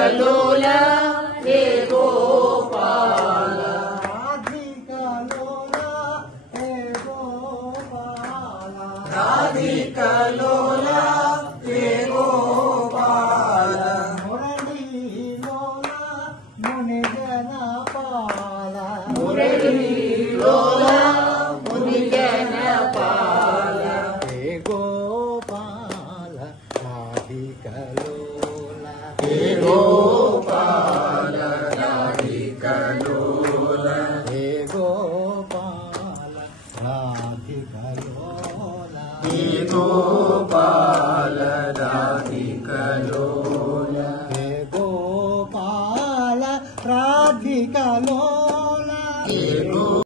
राधिकलोला हे Gopal राधिकलोला हे Gopal राधिकलोला हे Gopal मुरलीलोला मुनिजनपाल मुरलीलोला मुनिजनपाल हे Gopal राधिकलोला हे Gopal राधिकलोला हे Gopal राधिकलोला हे Gopal